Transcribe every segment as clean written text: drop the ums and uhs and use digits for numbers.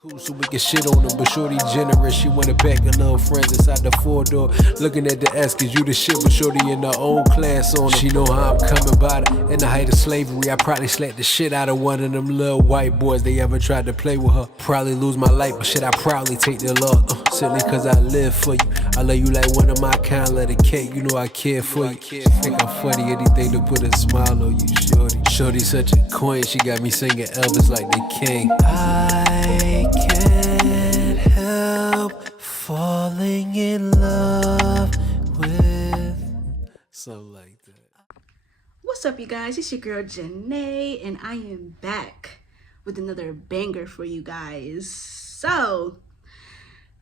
So we can shit on them, but shorty generous. She wanna pack her little friends inside the 4-door. Looking at the ass, cause you the shit, but shorty in her own class on her. She know how I'm coming by it. In the height of slavery, I probably slapped the shit out of one of them little white boys. They ever tried to play with her. Probably lose my life, but shit, I proudly take their love. Simply cause I live for you. I love you like one of my kind, let it cake. You know I care for you. Think I'm funny, anything to put a smile on you, shorty. Shorty such a queen, she got me singing Elvis like the king. I can't help falling in love with something like that. What's up, you guys? It's your girl Jenea, and I am back with another banger for you guys. So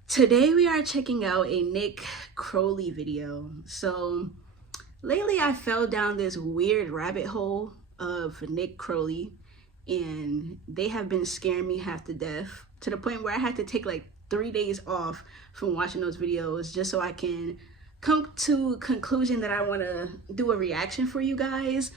today we are checking out a Nick Crowley video. So lately I fell down this weird rabbit hole of Nick Crowley, and they have been scaring me half to death, to the point where I had to take like 3 days off from watching those videos just so I can come to a conclusion that I want to do a reaction for you guys.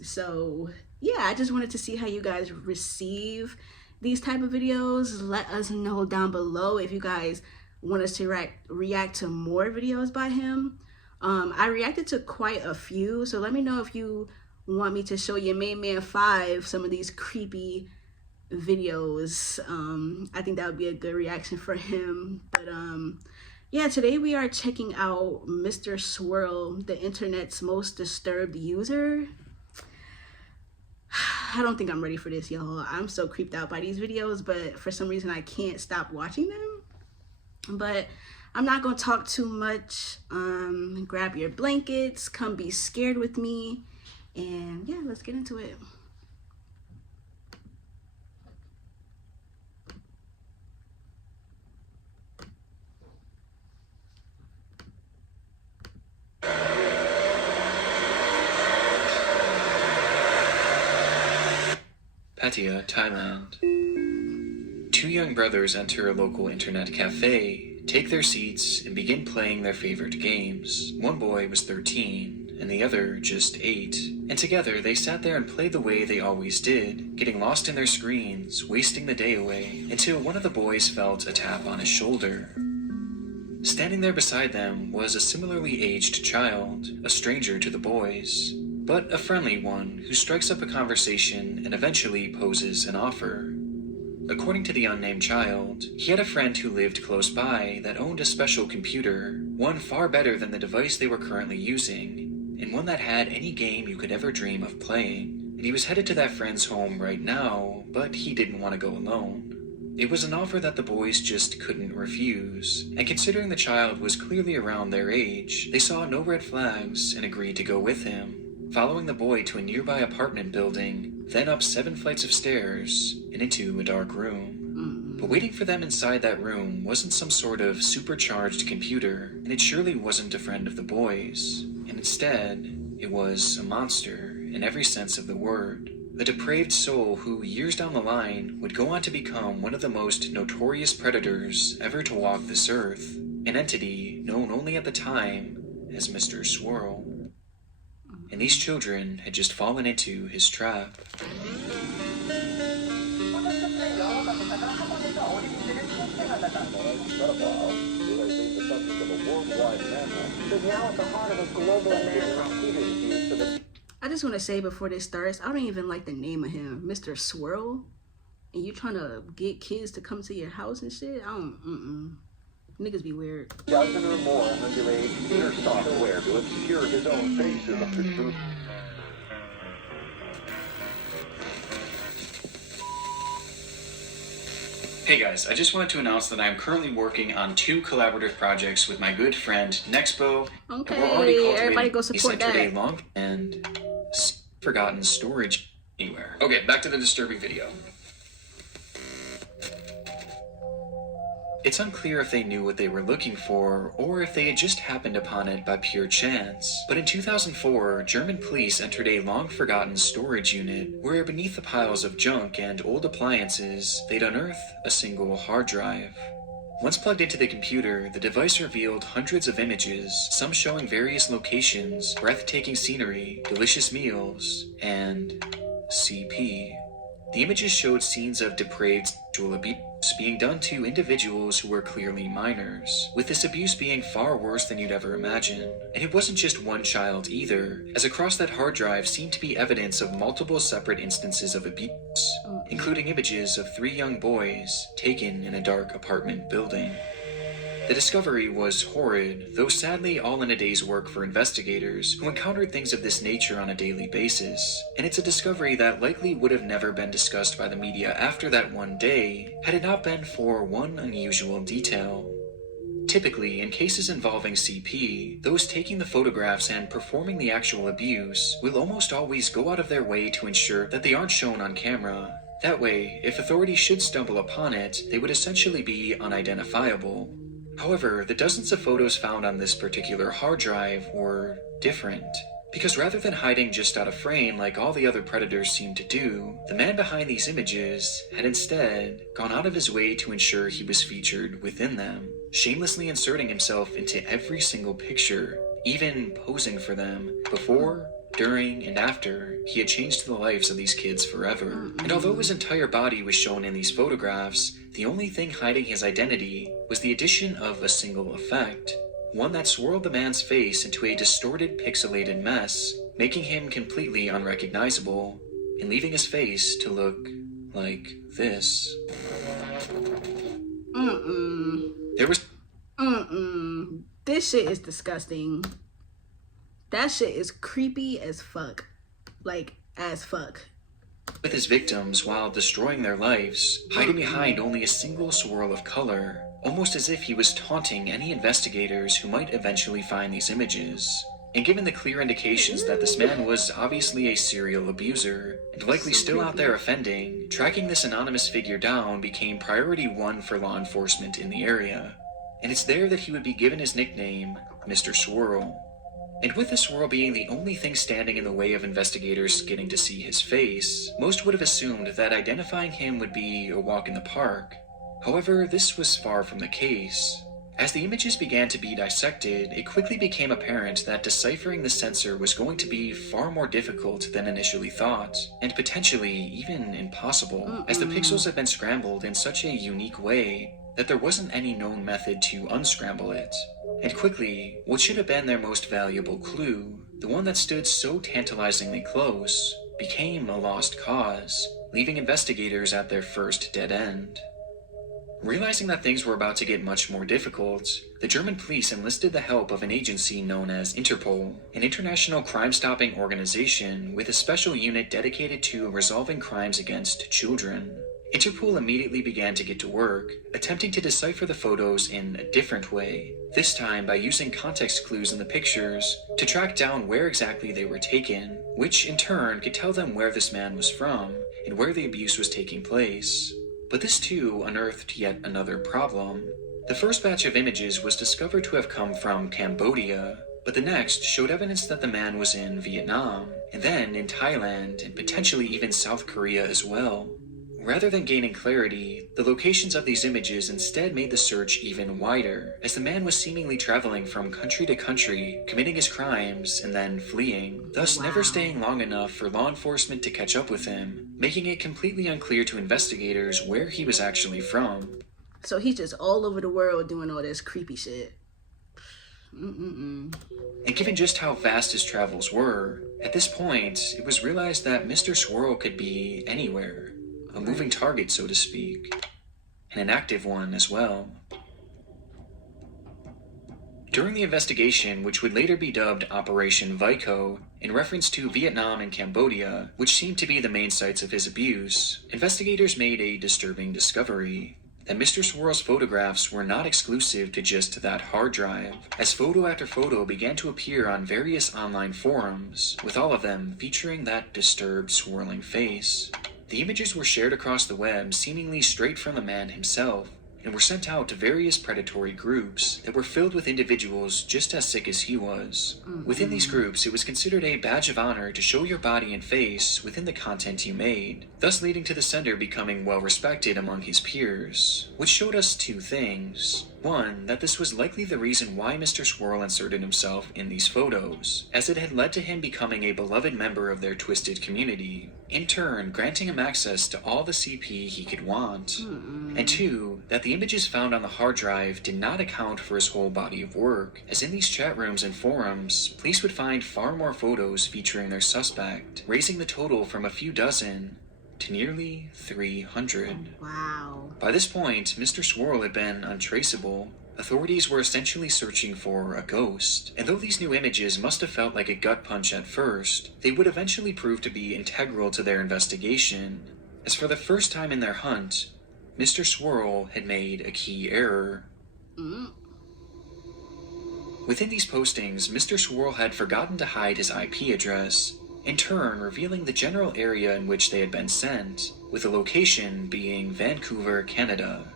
So yeah, I just wanted to see how you guys receive these type of videos. Let us know down below if you guys want us to react to more videos by him. I reacted to quite a few, so let me know if you want me to show your main man 5 some of these creepy videos. I think that would be a good reaction for him. But yeah, today we are checking out Mr. Swirl, the internet's most disturbed user. I don't think I'm ready for this, y'all. I'm so creeped out by these videos, but for some reason I can't stop watching them. But I'm not gonna talk too much. Grab your blankets, come be scared with me, and yeah, let's get into it. Pattaya, Thailand. Two young brothers enter a local internet cafe, take their seats, and begin playing their favorite games. One boy was 13, and the other just 8. And together they sat there and played the way they always did, getting lost in their screens, wasting the day away, until one of the boys felt a tap on his shoulder. Standing there beside them was a similarly aged child, a stranger to the boys, but a friendly one who strikes up a conversation and eventually poses an offer. According to the unnamed child, he had a friend who lived close by that owned a special computer, one far better than the device they were currently using, and one that had any game you could ever dream of playing. And he was headed to that friend's home right now, but he didn't want to go alone. It was an offer that the boys just couldn't refuse, and considering the child was clearly around their age, they saw no red flags and agreed to go with him, following the boy to a nearby apartment building, then up 7 flights of stairs and into a dark room. But waiting for them inside that room wasn't some sort of supercharged computer, and it surely wasn't a friend of the boys, and instead, it was a monster in every sense of the word. A depraved soul who, years down the line, would go on to become one of the most notorious predators ever to walk this earth, an entity known only at the time as Mr. Swirl. And these children had just fallen into his trap. I just want to say before this starts, I don't even like the name of him, Mr. Swirl. And you trying to get kids to come to your house and shit? I don't, Niggas be weird. Dozen or more underage computer software to obscure his own faces under truth. Hey guys, I just wanted to announce that I am currently working on 2 collaborative projects with my good friend Nexpo. Okay, and we're already everybody go support a that. long and forgotten storage anywhere. Okay, back to the disturbing video. It's unclear if they knew what they were looking for, or if they had just happened upon it by pure chance. But in 2004, German police entered a long-forgotten storage unit, where beneath the piles of junk and old appliances, they'd unearth a single hard drive. Once plugged into the computer, the device revealed hundreds of images, some showing various locations, breathtaking scenery, delicious meals, and CP. The images showed scenes of depraved sexual abuse being done to individuals who were clearly minors, with this abuse being far worse than you'd ever imagine. And it wasn't just one child either, as across that hard drive seemed to be evidence of multiple separate instances of abuse, including images of 3 young boys taken in a dark apartment building. The discovery was horrid, though sadly all in a day's work for investigators who encountered things of this nature on a daily basis, and it's a discovery that likely would have never been discussed by the media after that one day had it not been for one unusual detail. Typically, in cases involving CP, those taking the photographs and performing the actual abuse will almost always go out of their way to ensure that they aren't shown on camera. That way, if authorities should stumble upon it, they would essentially be unidentifiable. However, the dozens of photos found on this particular hard drive were different. Because rather than hiding just out of frame like all the other predators seemed to do, the man behind these images had instead gone out of his way to ensure he was featured within them, shamelessly inserting himself into every single picture, even posing for them, before, during, and after he had changed the lives of these kids forever. And although his entire body was shown in these photographs, the only thing hiding his identity was the addition of a single effect, one that swirled the man's face into a distorted, pixelated mess, making him completely unrecognizable, and leaving his face to look like this. There was This shit is disgusting. That shit is creepy as fuck. Like, as fuck. With his victims while destroying their lives, hiding behind only a single swirl of color, almost as if he was taunting any investigators who might eventually find these images. And given the clear indications that this man was obviously a serial abuser, and likely still out there offending, tracking this anonymous figure down became priority 1 for law enforcement in the area. And it's there that he would be given his nickname, Mr. Swirl. And with the Swirl being the only thing standing in the way of investigators getting to see his face, most would have assumed that identifying him would be a walk in the park. However, this was far from the case. As the images began to be dissected, it quickly became apparent that deciphering the censor was going to be far more difficult than initially thought, and potentially even impossible, as the pixels had been scrambled in such a unique way that there wasn't any known method to unscramble it. And quickly, what should have been their most valuable clue, the one that stood so tantalizingly close, became a lost cause, leaving investigators at their first dead end. Realizing that things were about to get much more difficult, the German police enlisted the help of an agency known as Interpol, an international crime-stopping organization with a special unit dedicated to resolving crimes against children. Interpol immediately began to get to work, attempting to decipher the photos in a different way, this time by using context clues in the pictures to track down where exactly they were taken, which in turn could tell them where this man was from and where the abuse was taking place. But this too unearthed yet another problem. The first batch of images was discovered to have come from Cambodia, but the next showed evidence that the man was in Vietnam, and then in Thailand, and potentially even South Korea as well. Rather than gaining clarity, the locations of these images instead made the search even wider, as the man was seemingly traveling from country to country, committing his crimes and then fleeing, thus never staying long enough for law enforcement to catch up with him, making it completely unclear to investigators where he was actually from. So he's just all over the world doing all this creepy shit. And given just how vast his travels were, at this point, it was realized that Mr. Swirl could be anywhere. A moving target, so to speak, and an active one as well. During the investigation, which would later be dubbed Operation Vico, in reference to Vietnam and Cambodia, which seemed to be the main sites of his abuse, investigators made a disturbing discovery, that Mr. Swirl's photographs were not exclusive to just that hard drive, as photo after photo began to appear on various online forums, with all of them featuring that disturbed, swirling face. The images were shared across the web seemingly straight from the man himself, and were sent out to various predatory groups that were filled with individuals just as sick as he was. Within these groups, it was considered a badge of honor to show your body and face within the content you made, thus leading to the sender becoming well respected among his peers, which showed us 2 things. One, that this was likely the reason why Mr. Swirl inserted himself in these photos, as it had led to him becoming a beloved member of their twisted community. in turn granting him access to all the CP he could want. And 2, that the images found on the hard drive did not account for his whole body of work, as in these chat rooms and forums, police would find far more photos featuring their suspect, raising the total from a few dozen to nearly 300. Wow. By this point, Mr. Swirl had been untraceable. Authorities were essentially searching for a ghost, and though these new images must have felt like a gut punch at first, they would eventually prove to be integral to their investigation, as for the first time in their hunt, Mr. Swirl had made a key error. Within these postings, Mr. Swirl had forgotten to hide his IP address, in turn revealing the general area in which they had been sent, with the location being Vancouver, Canada.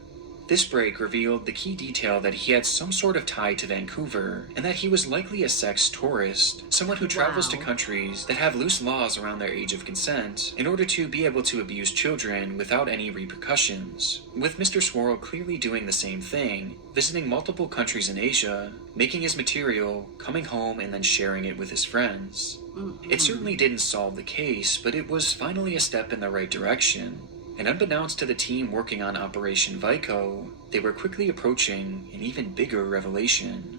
This break revealed the key detail that he had some sort of tie to Vancouver, and that he was likely a sex tourist, someone who travels to countries that have loose laws around their age of consent in order to be able to abuse children without any repercussions, with Mr. Swirl clearly doing the same thing, visiting multiple countries in Asia, making his material, coming home, and then sharing it with his friends. It certainly didn't solve the case, but it was finally a step in the right direction. And unbeknownst to the team working on Operation Vico, they were quickly approaching an even bigger revelation.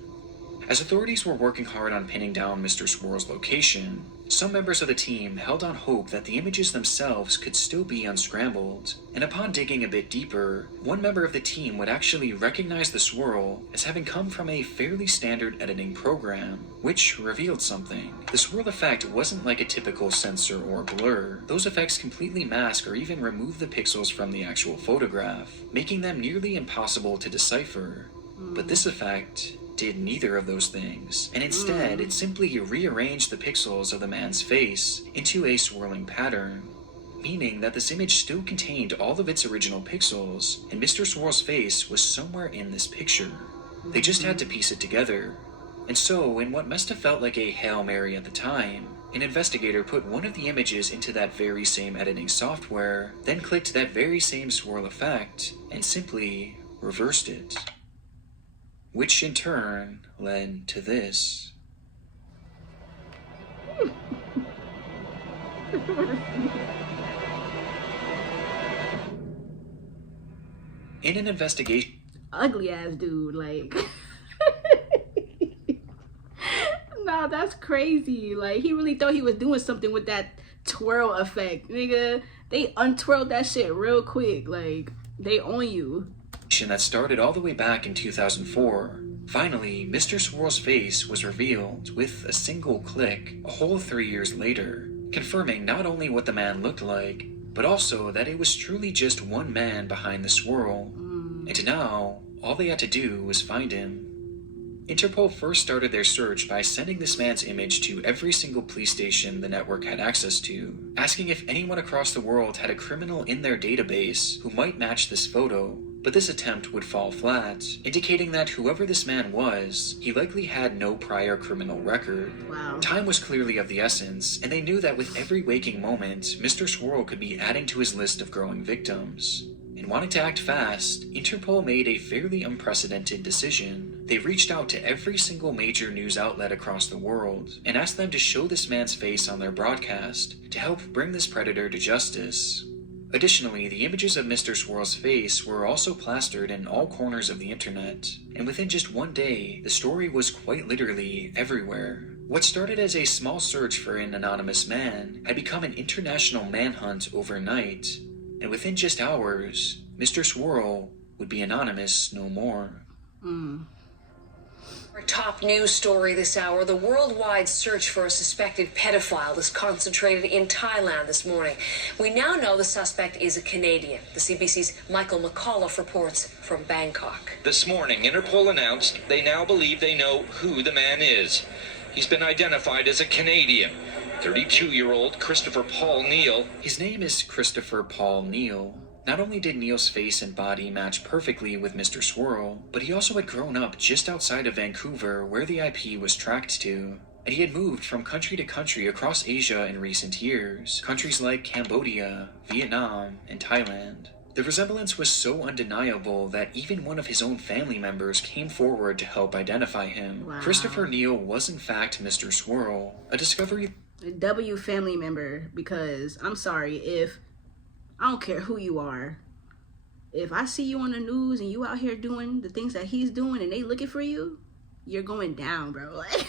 As authorities were working hard on pinning down Mr. Swirl's location, some members of the team held on hope that the images themselves could still be unscrambled, and upon digging a bit deeper, one member of the team would actually recognize the swirl as having come from a fairly standard editing program, which revealed something. The swirl effect wasn't like a typical sensor or blur. Those effects completely mask or even remove the pixels from the actual photograph, making them nearly impossible to decipher. But this effect did neither of those things, and instead it simply rearranged the pixels of the man's face into a swirling pattern, meaning that this image still contained all of its original pixels, and Mr. Swirl's face was somewhere in this picture. They just had to piece it together. And so, in what must have felt like a Hail Mary at the time, an investigator put one of the images into that very same editing software, then clicked that very same swirl effect, and simply reversed it. Which in turn led to this. In an investigation... Ugly ass dude, like... Nah, that's crazy. Like, he really thought he was doing something with that twirl effect. Nigga, they untwirled that shit real quick. Like, they own you. That started all the way back in 2004. Finally, Mr. Swirl's face was revealed with a single click a whole 3 years later, confirming not only what the man looked like, but also that it was truly just one man behind the swirl. And now, all they had to do was find him. Interpol first started their search by sending this man's image to every single police station the network had access to, asking if anyone across the world had a criminal in their database who might match this photo. But this attempt would fall flat, indicating that whoever this man was, he likely had no prior criminal record. Wow. Time was clearly of the essence, and they knew that with every waking moment, Mr. Swirl could be adding to his list of growing victims. And wanting to act fast, Interpol made a fairly unprecedented decision. They reached out to every single major news outlet across the world, and asked them to show this man's face on their broadcast to help bring this predator to justice. Additionally, the images of Mr. Swirl's face were also plastered in all corners of the internet, and within just one day, the story was quite literally everywhere. What started as a small search for an anonymous man had become an international manhunt overnight, and within just hours, Mr. Swirl would be anonymous no more. Our top news story this hour, the worldwide search for a suspected pedophile is concentrated in Thailand this morning. We now know the suspect is a Canadian. The CBC's Michael McAuliffe reports from Bangkok. This morning, Interpol announced they now believe they know who the man is. He's been identified as a Canadian, 32-year-old Christopher Paul Neal. His name is Christopher Paul Neal. Not only did Neal's face and body match perfectly with Mr. Swirl, but he also had grown up just outside of Vancouver where the IP was tracked to. And he had moved from country to country across Asia in recent years, countries like Cambodia, Vietnam, and Thailand. The resemblance was so undeniable that even one of his own family members came forward to help identify him. Wow. Christopher Neal was in fact Mr. Swirl, a discovery a W family member, because I'm sorry, if I don't care who you are, if I see you on the news and you out here doing the things that he's doing and they looking for you, you're going down, bro. Like,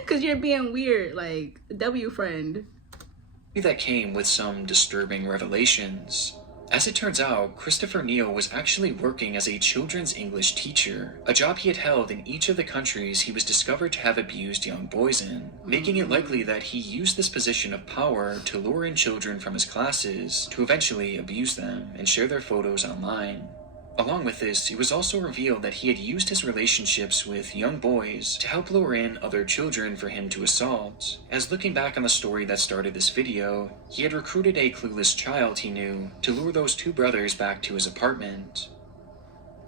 because you're being weird. Like, W friend. That came with some disturbing revelations. As it turns out, Christopher Neal was actually working as a children's English teacher, a job he had held in each of the countries he was discovered to have abused young boys in, making it likely that he used this position of power to lure in children from his classes to eventually abuse them and share their photos online. Along with this, it was also revealed that he had used his relationships with young boys to help lure in other children for him to assault. As looking back on the story that started this video, he had recruited a clueless child he knew to lure those two brothers back to his apartment.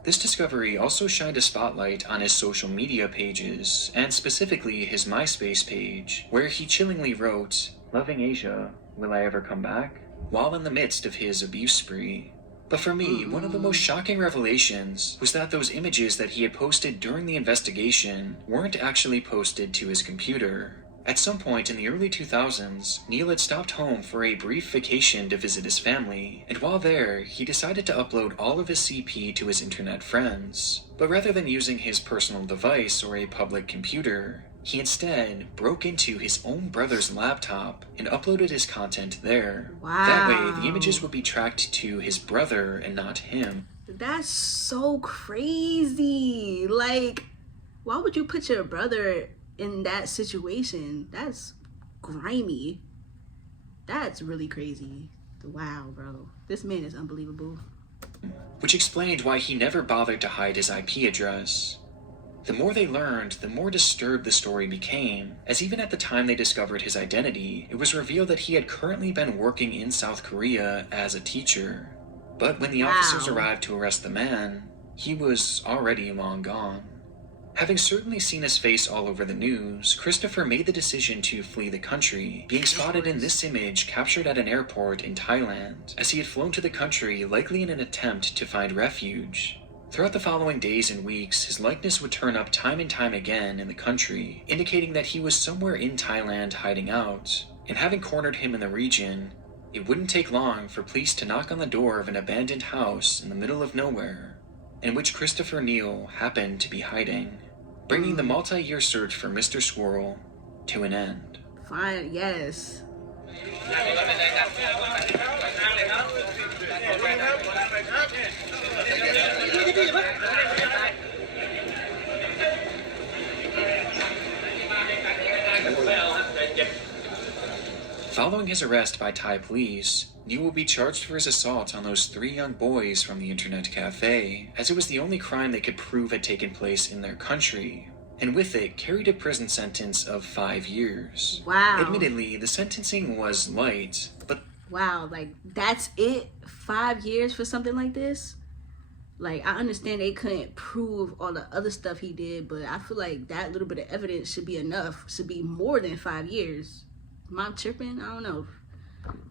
This discovery also shined a spotlight on his social media pages, and specifically his MySpace page, where he chillingly wrote, "Loving Asia, will I ever come back?" while in the midst of his abuse spree. But for me, one of the most shocking revelations was that those images that he had posted during the investigation weren't actually posted to his computer. At some point in the early 2000s, Neal had stopped home for a brief vacation to visit his family, and while there, he decided to upload all of his CP to his internet friends. But rather than using his personal device or a public computer, he instead broke into his own brother's laptop and uploaded his content there. Wow. That way, the images would be tracked to his brother and not him. That's so crazy. Like, why would you put your brother in that situation? That's grimy. That's really crazy. Wow, bro. This man is unbelievable. Which explained why he never bothered to hide his IP address. The more they learned, the more disturbed the story became, as even at the time they discovered his identity, it was revealed that he had currently been working in South Korea as a teacher. But when the officers arrived to arrest the man, he was already long gone. Having certainly seen his face all over the news, Christopher made the decision to flee the country, being spotted in this image captured at an airport in Thailand, as he had flown to the country likely in an attempt to find refuge. Throughout the following days and weeks, his likeness would turn up time and time again in the country, indicating that he was somewhere in Thailand hiding out. And having cornered him in the region, it wouldn't take long for police to knock on the door of an abandoned house in the middle of nowhere, in which Christopher Neal happened to be hiding, bringing the multi-year search for Mr. Swirl to an end. Fine, yes. Following his arrest by Thai police, Neal will be charged for his assault on those 3 young boys from the internet cafe, as it was the only crime they could prove had taken place in their country, and with it carried a prison sentence of 5 years. Wow. Admittedly, the sentencing was light, but Wow, like, that's it? 5 years for something like this? Like, I understand they couldn't prove all the other stuff he did, but I feel like that little bit of evidence should be enough, should be more than 5 years. Am I tripping? I don't know.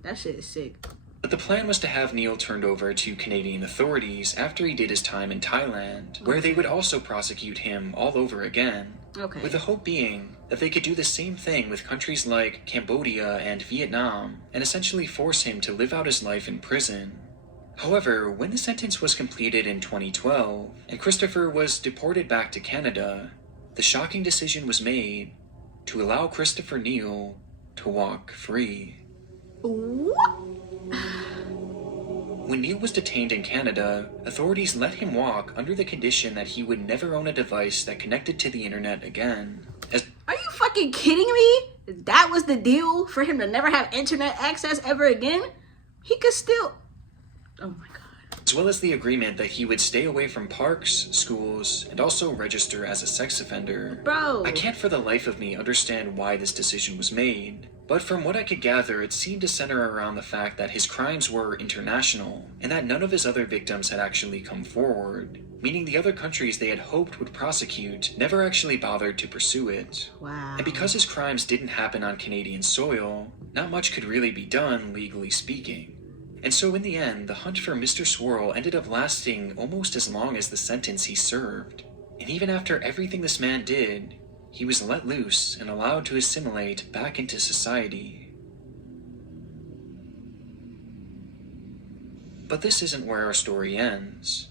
That shit is sick. But the plan was to have Neal turned over to Canadian authorities after he did his time in Thailand, where they would also prosecute him all over again. Okay. With the hope being that they could do the same thing with countries like Cambodia and Vietnam, and essentially force him to live out his life in prison. However, when the sentence was completed in 2012, and Christopher was deported back to Canada, the shocking decision was made to allow Christopher Neal to walk free. What? When Neal was detained in Canada, authorities let him walk under the condition that he would never own a device that connected to the internet again. Are you fucking kidding me? That was the deal for him to never have internet access ever again? He could still... Oh my god. As well as the agreement that he would stay away from parks, schools, and also register as a sex offender. Bro. I can't for the life of me understand why this decision was made, but from what I could gather, it seemed to center around the fact that his crimes were international, and that none of his other victims had actually come forward, meaning the other countries they had hoped would prosecute never actually bothered to pursue it. Wow. And because his crimes didn't happen on Canadian soil, not much could really be done, legally speaking. And so in the end, the hunt for Mr. Swirl ended up lasting almost as long as the sentence he served. And even after everything this man did, he was let loose and allowed to assimilate back into society. But this isn't where our story ends.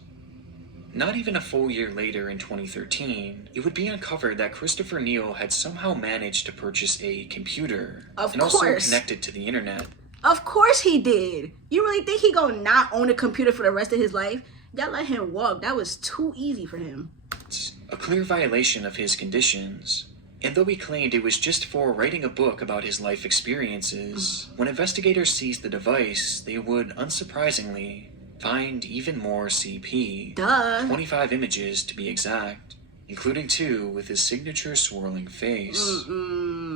Not even a full year later in 2013, it would be uncovered that Christopher Neal had somehow managed to purchase a computer and also connected to the internet. Of course he did. You really think he gonna not own a computer for the rest of his life? Y'all let him walk. That was too easy for him. It's a clear violation of his conditions. And though he claimed it was just for writing a book about his life experiences, when investigators seized the device, they would, unsurprisingly, find even more CP. Duh. 25 images to be exact, including 2 with his signature swirling face.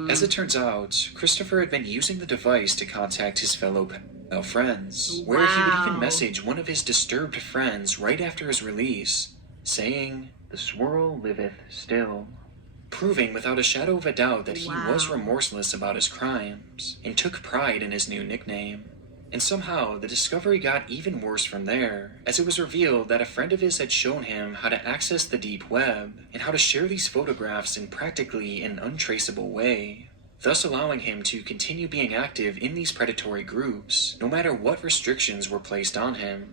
As it turns out, Christopher had been using the device to contact his fellow friends, where he would even message one of his disturbed friends right after his release, saying, "The Swirl liveth still," proving without a shadow of a doubt that he was remorseless about his crimes and took pride in his new nickname. And somehow, the discovery got even worse from there, as it was revealed that a friend of his had shown him how to access the deep web and how to share these photographs in practically an untraceable way, thus allowing him to continue being active in these predatory groups, no matter what restrictions were placed on him.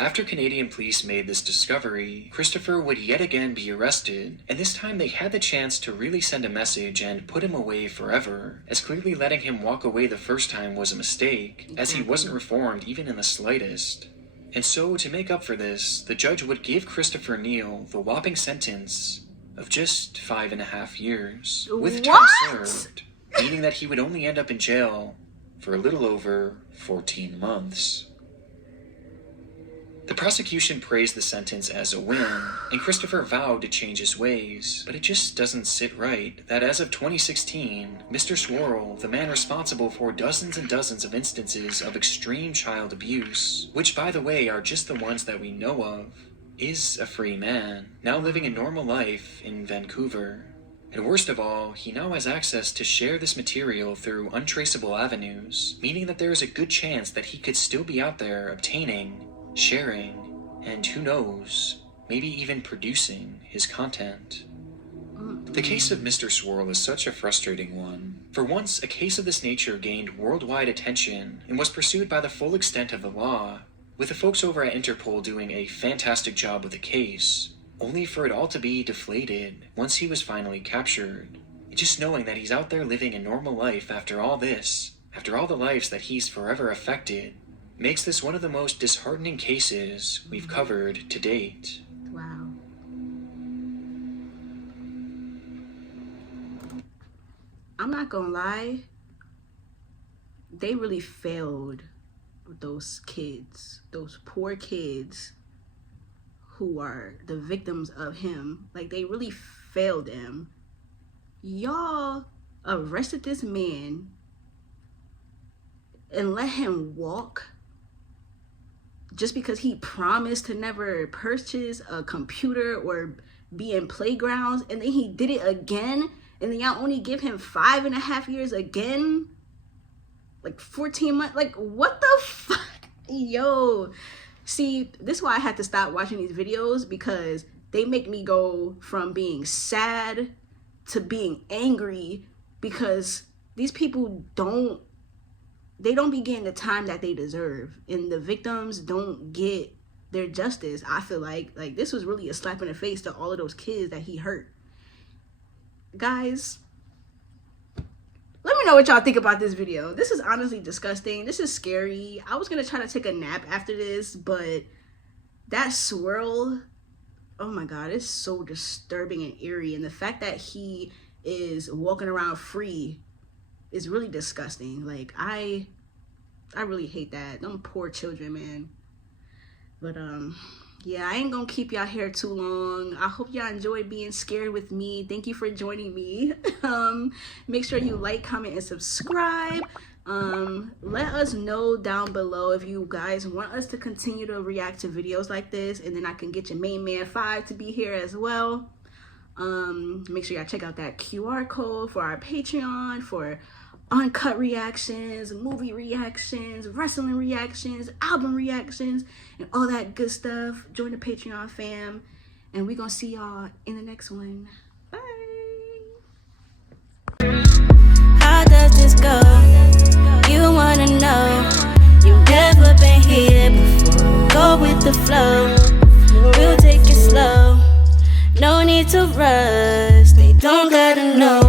After Canadian police made this discovery, Christopher would yet again be arrested, and this time they had the chance to really send a message and put him away forever, as clearly letting him walk away the first time was a mistake, as he wasn't reformed even in the slightest. And so, to make up for this, the judge would give Christopher Neal the whopping sentence of just 5.5 years, with time served, meaning that he would only end up in jail for a little over 14 months. The prosecution praised the sentence as a win, and Christopher vowed to change his ways, but it just doesn't sit right that as of 2016, Mr. Swirl, the man responsible for dozens and dozens of instances of extreme child abuse, which by the way are just the ones that we know of, is a free man, now living a normal life in Vancouver. And worst of all, he now has access to share this material through untraceable avenues, meaning that there is a good chance that he could still be out there obtaining, sharing, and who knows, maybe even producing his content. The case of Mr. Swirl is such a frustrating one. For once, a case of this nature gained worldwide attention and was pursued by the full extent of the law, with the folks over at Interpol doing a fantastic job with the case, only for it all to be deflated once he was finally captured. Just knowing that he's out there living a normal life after all this, after all the lives that he's forever affected, makes this one of the most disheartening cases we've covered to date. Wow. I'm not gonna lie, they really failed those kids, those poor kids who are the victims of him. Like, they really failed them. Y'all arrested this man and let him walk just because he promised to never purchase a computer or be in playgrounds, and then he did it again, and then y'all only give him 5.5 years again, like 14 months. Like, what the fuck? Yo, see, this is why I had to stop watching these videos, because they make me go from being sad to being angry, because these people don't be getting the time that they deserve, and the victims don't get their justice. I feel like this was really a slap in the face to all of those kids that he hurt. Guys, let me know what y'all think about this video. This is honestly disgusting. This is scary. I was gonna try to take a nap after this, but that Swirl, oh my god, it's so disturbing and eerie, and the fact that he is walking around free is really disgusting. Like, I really hate that. Them poor children, man. But yeah, I ain't gonna keep y'all here too long. I hope y'all enjoyed being scared with me. Thank you for joining me. Make sure you like, comment, and subscribe. Let us know down below if you guys want us to continue to react to videos like this, and then I can get your main man 5 to be here as well. Make sure y'all check out that QR code for our Patreon for uncut reactions, movie reactions, wrestling reactions, album reactions, and all that good stuff. Join the Patreon fam, and we're gonna see y'all in the next one. Bye. go with the flow. We'll take it slow. No need to rush. They don't gotta know.